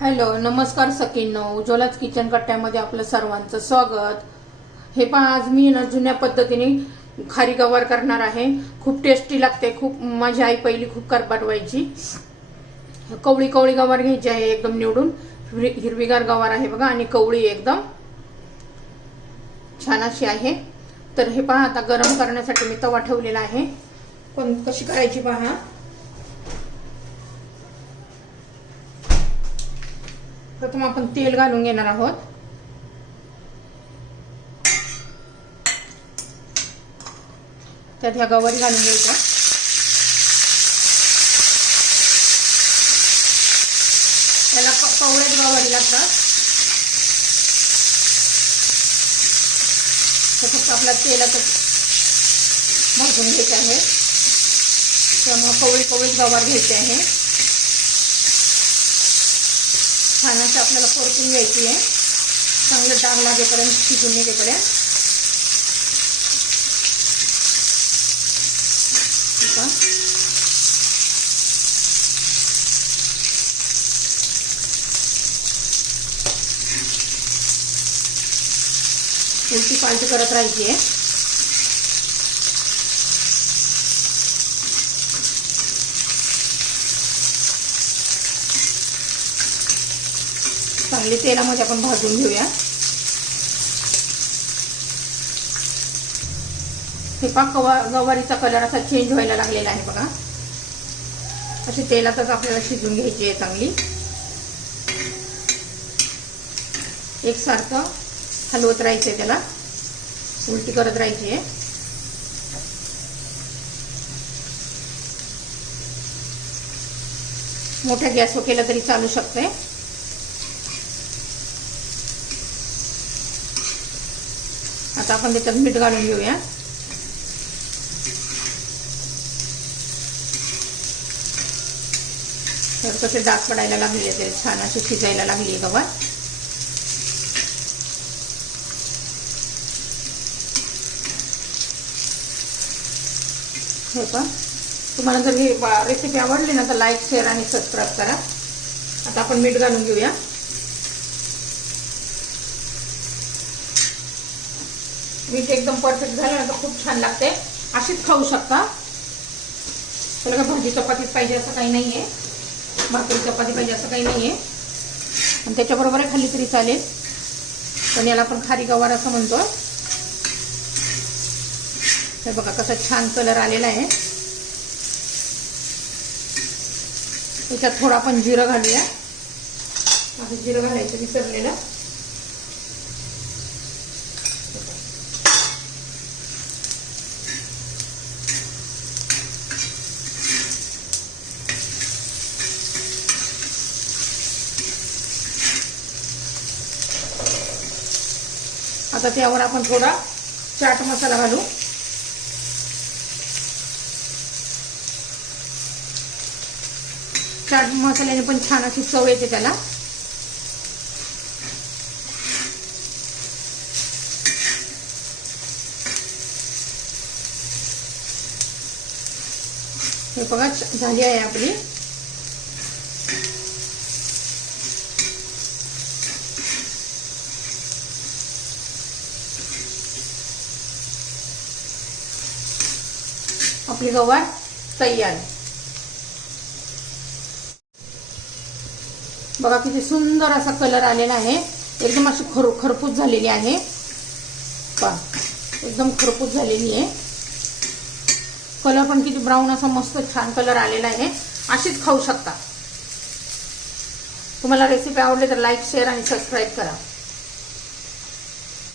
Hello नमस्कार सकीनो उज्ज्वलाच kitchen कट्ट्यामध्ये आपलं सर्वांचं स्वागत. हे पहा आज मी ना जुन्या पद्धतीने खारी गवार करणार आहे. खूप टेस्टी लागते खूप माझी आई पहिली खूप कर बनवायची कवळी कवळी गवार घ्यायची आहे एकदम निवडून. हिरवी- हिरवीगार गवार आहे बघा आणि कवळी एकदम छान अशी आहे. तर हे पहा आता गरम करण्यासाठी मी तवा ठेवलेला आहे. पण कशी करायची पहा? प्रथम आपण तेल घालून घेणार आहोत. त्यात ह्या गवारी घालून घ्यायच्या. त्याला क- गवारी लागतात. तर फक्त आपला तेलातच भाजून घ्यायचे आहे. त्यामुळे कवळी कवळी गवार घ्यायचे आहे. छान आपल्याला परतून घ्यायची आहे. चांगलं डाग लागेपर्यंत शिजून निघेपर्यंत. पालटी करत राहायची आहे. चांगली तेलामध्ये आपण भाजून घेऊया. हे पा गवा गवारीचा कलर असा चेंज व्हायला लागलेला आहे बघा. अशी तेलातच आपल्याला शिजून घ्यायची आहे चांगली. एकसारखं हलवत राहायचं आहे त्याला. उलटी करत राहायची आहे. मोठ्या गॅसवर केलं तरी चालू शकते आता आपण त्याच्यात मीठ घालून घेऊया. तर कसे डाग पडायला लागले ते छान अशी शिजायला लागली गव्हात हे का तुम्हाला जर ही रेसिपी आवडली ना तर लाईक शेअर आणि सबस्क्राईब करा. आता आपण मीठ घालून घेऊया. मीठ एकदम परफेक्ट झालं ना तर खूप छान लागते. अशीच खाऊ शकता. तुला काय भाजी चपातीच पाहिजे असं काही नाही आहे भाकरी चपाती पाहिजे असं काही नाही आहे आणि त्याच्याबरोबर खाल्ली तरी चालेल. पण याला आपण खारी गवार असं म्हणतो हे बघा कसा छान कलर आलेला आहे. त्याच्यात थोडा आपण जिरं घालूया. माझं जिरं घालायचं विसरलेलं. आता त्यावर आपण थोडा चाट मसाला घालू. चाट मसाल्याने पण छान अशी चव येते त्याला. हे बघा झाली आहे आपली. आपली गवार तयार. बघा किती सुंदर असा कलर आलेला आहे. एकदम अशी खर खरपूस झालेली आहे. पहा एकदम खरपूस झालेली आहे. कलर पण किती ब्राऊन असा मस्त छान कलर आलेला आहे. अशीच खाऊ शकता. तुम्हाला रेसिपी आवडली तर लाईक शेअर आणि सबस्क्राईब करा.